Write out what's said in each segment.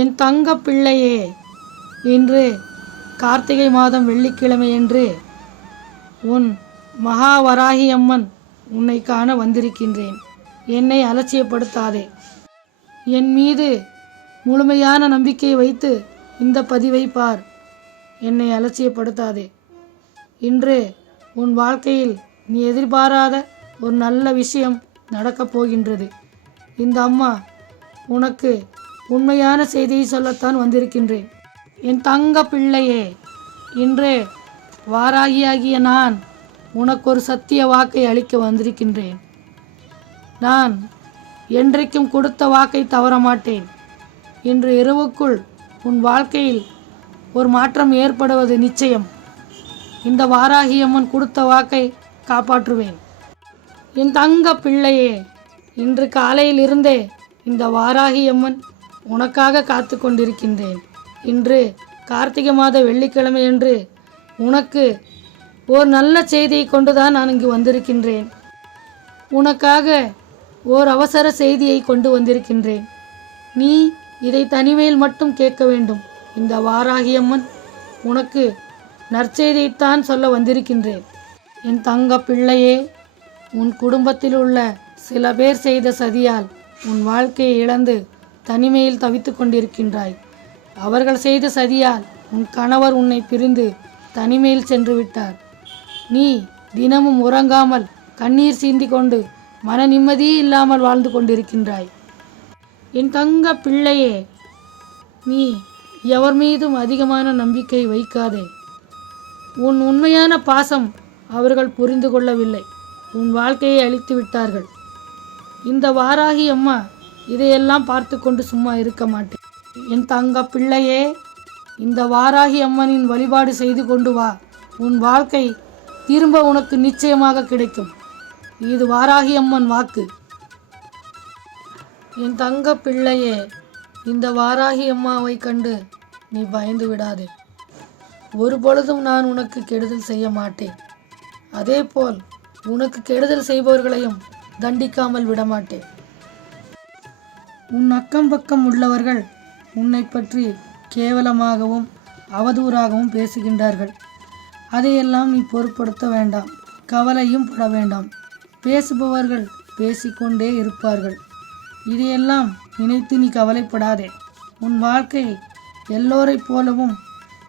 என் தங்க பிள்ளையே, இன்று கார்த்திகை மாதம் வெள்ளிக்கிழமையன்று உன் மகாவராகி அம்மன் உன்னை காண வந்திருக்கின்றேன். என்னை அலட்சியப்படுத்தாதே. என் மீது முழுமையான நம்பிக்கை வைத்து இந்த பதிவை பார். என்னை அலட்சியப்படுத்தாதே. இன்று உன் வாழ்க்கையில் நீ எதிர்பாராத ஒரு நல்ல விஷயம் நடக்கப் போகின்றது. இந்த அம்மா உனக்கு உண்மையான செய்தியை சொல்லத்தான் வந்திருக்கின்றேன். என் தங்க பிள்ளையே, இன்று வாராகியாகிய நான் உனக்கு ஒரு சத்திய வாக்கை அளிக்க வந்திருக்கின்றேன். நான் என்றைக்கும் கொடுத்த வாக்கை தவற மாட்டேன். இன்று இரவுக்குள் உன் வாழ்க்கையில் ஒரு மாற்றம் ஏற்படுவது நிச்சயம். இந்த வாராகி அம்மன் கொடுத்த வாக்கை காப்பாற்றுவேன். என் தங்க பிள்ளையே, இன்று காலையிலிருந்தே இந்த வாராகி அம்மன் உனக்காக காத்து கொண்டிருக்கின்றேன். இன்று கார்த்திகை மாத வெள்ளிக்கிழமை என்று உனக்கு ஒரு நல்ல செய்தியை கொண்டுதான் நான் இங்கு வந்திருக்கின்றேன். உனக்காக ஓர் அவசர செய்தியை கொண்டு வந்திருக்கின்றேன். நீ இதை தனிமையில் மட்டும் கேட்க வேண்டும். இந்த வாராகி அம்மன் உனக்கு நற்செய்தியைத்தான் சொல்ல வந்திருக்கின்றேன். என் தங்க பிள்ளையே, உன் குடும்பத்தில் உள்ள சில பேர் செய்த சதியால் உன் வாழ்க்கையை இழந்து தனிமையில் தவித்து கொண்டிருக்கின்றாய். அவர்கள் செய்த சதியால் உன் கணவர் உன்னை பிரிந்து தனிமையில் சென்று விட்டார். நீ தினமும் உறங்காமல் கண்ணீர் சீந்தி கொண்டு மன நிம்மதியே இல்லாமல் வாழ்ந்து கொண்டிருக்கின்றாய். என் தங்க பிள்ளையே, நீ எவர் மீதும் அதிகமான நம்பிக்கை வைக்காதே. உன் உண்மையான பாசம் அவர்கள் புரிந்து கொள்ளவில்லை. உன் வாழ்க்கையை அழித்து விட்டார்கள். இந்த வாராகி அம்மா இதையெல்லாம் பார்த்து கொண்டு சும்மா இருக்க மாட்டேன். என் தங்க பிள்ளையே, இந்த வாராகி அம்மனின் வழிபாடு செய்து கொண்டு வா. உன் வாழ்க்கை திரும்ப உனக்கு நிச்சயமாக கிடைக்கும். இது வாராகி அம்மன் வாக்கு. என் தங்க பிள்ளையே, இந்த வாராகி அம்மாவை கண்டு நீ பயந்து விடாதே. ஒரு பொழுதும் நான் உனக்கு கெடுதல் செய்ய மாட்டேன். அதேபோல் உனக்கு கெடுதல் செய்பவர்களையும் தண்டிக்காமல் விடமாட்டேன். உன் அக்கம் பக்கம் உள்ளவர்கள் உன்னை பற்றி கேவலமாகவும் அவதூறாகவும் பேசுகின்றார்கள். அதையெல்லாம் நீ பொருட்படுத்த வேண்டாம், கவலையும் பட வேண்டாம். பேசுபவர்கள் பேசிக்கொண்டே இருப்பார்கள். இதையெல்லாம் நினைத்து நீ கவலைப்படாதே. உன் வாழ்க்கை எல்லோரைப் போலவும்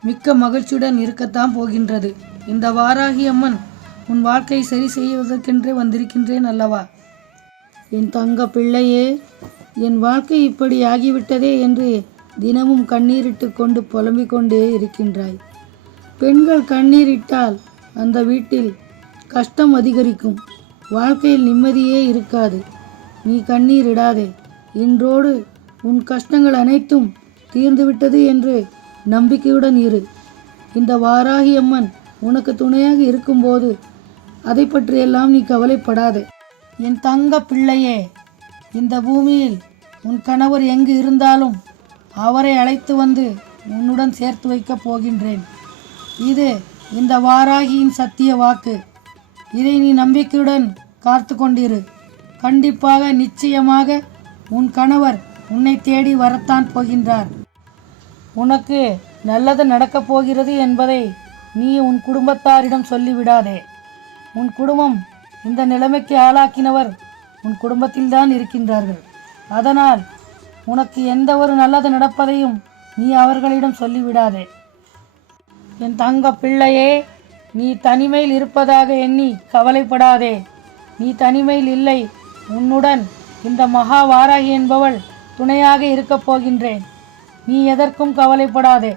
மிக்க மகிழ்ச்சியுடன் இருக்கத்தான் போகின்றது. இந்த வாராகி அம்மன் உன் வாழ்க்கையை சரி செய்வதற்கென்றே வந்திருக்கின்றேன் அல்லவா? என் தங்க பிள்ளையே, என் வாழ்க்கை இப்படி ஆகிவிட்டதே என்று தினமும் கண்ணீரிட்டு கொண்டு புலம்பிக் கொண்டே இருக்கின்றாய். பெண்கள் கண்ணீரிட்டால் அந்த வீட்டில் கஷ்டம் அதிகரிக்கும். வாழ்க்கையில் நிம்மதியே இருக்காது. நீ கண்ணீரிடாதே. இன்றோடு உன் கஷ்டங்கள் அனைத்தும் தீர்ந்துவிட்டது என்று நம்பிக்கையுடன் இரு. இந்த வாராகி அம்மன் உனக்கு துணையாக இருக்கும்போது அதை பற்றியெல்லாம் நீ கவலைப்படாதே. என் தங்க பிள்ளையே, இந்த பூமியில் உன் கணவர் எங்கு இருந்தாலும் அவரை அழைத்து வந்து உன்னுடன் சேர்த்து வைக்கப் போகின்றேன். இது இந்த வாராகியின் சத்திய வாக்கு. இதை நீ நம்பிக்கையுடன் காத்து கொண்டிரு. கண்டிப்பாக நிச்சயமாக உன் கணவர் உன்னை தேடி வரத்தான் போகின்றார். உனக்கு நல்லது நடக்கப் போகிறது என்பதை நீ உன் குடும்பத்தாரிடம் சொல்லிவிடாதே. உன் குடும்பம் இந்த நிலைமைக்கு ஆளாக்கினவர் உன் குடும்பத்தில்தான் இருக்கின்றார்கள். அதனால் உனக்கு எந்த ஒரு நல்லது நடப்பதையும் நீ அவர்களிடம் சொல்லிவிடாதே. என் தங்க பிள்ளையே, நீ தனிமையில் இருப்பதாக எண்ணி கவலைப்படாதே. நீ தனிமையில் இல்லை. உன்னுடன் இந்த மகா வாராகி என்பவள் துணையாக இருக்கப் போகின்றேன். நீ எதற்கும் கவலைப்படாதே.